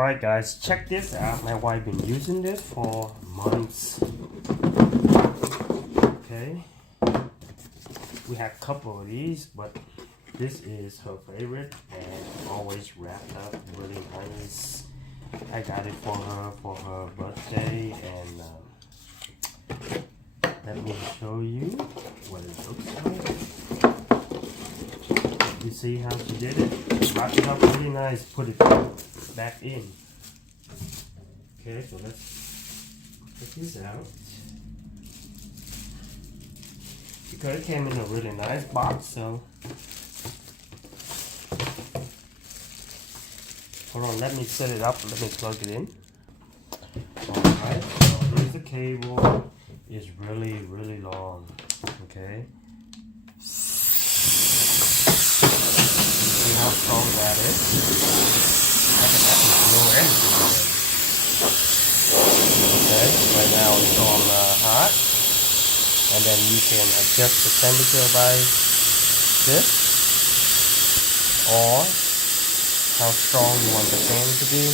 Alright guys, check this out. My wife been using this for months. Okay, we have a couple of these, but this is her favorite and always wrapped up really nice. I got it for her birthday, and let me show you what it looks like. You see how she did it? Wrapped it up really nice, put it back in. Okay, so let's check this out. Because it came in a really nice box, so hold on, let me set it up, let me plug it in. Alright, so here's the cable. It's really long. Okay. See how strong that is? No anything in it. Okay, right now it's on hot, and then you can adjust the temperature by this, or how strong you want the fan to be.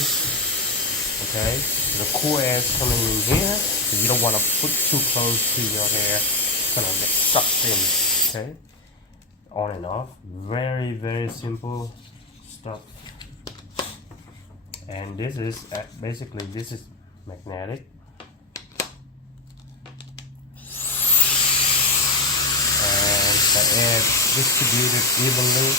Okay, the cool air is coming in here, so you don't want to put too close to your hair, it's gonna get sucked in. Okay, on and off, very simple stuff. And this is basically, this is magnetic, and the air distributed evenly.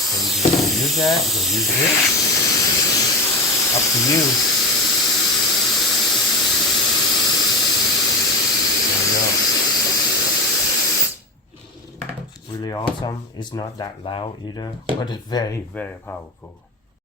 So you can use that, you can use this, up to you. There you go. Really awesome. It's not that loud either, but it's very powerful.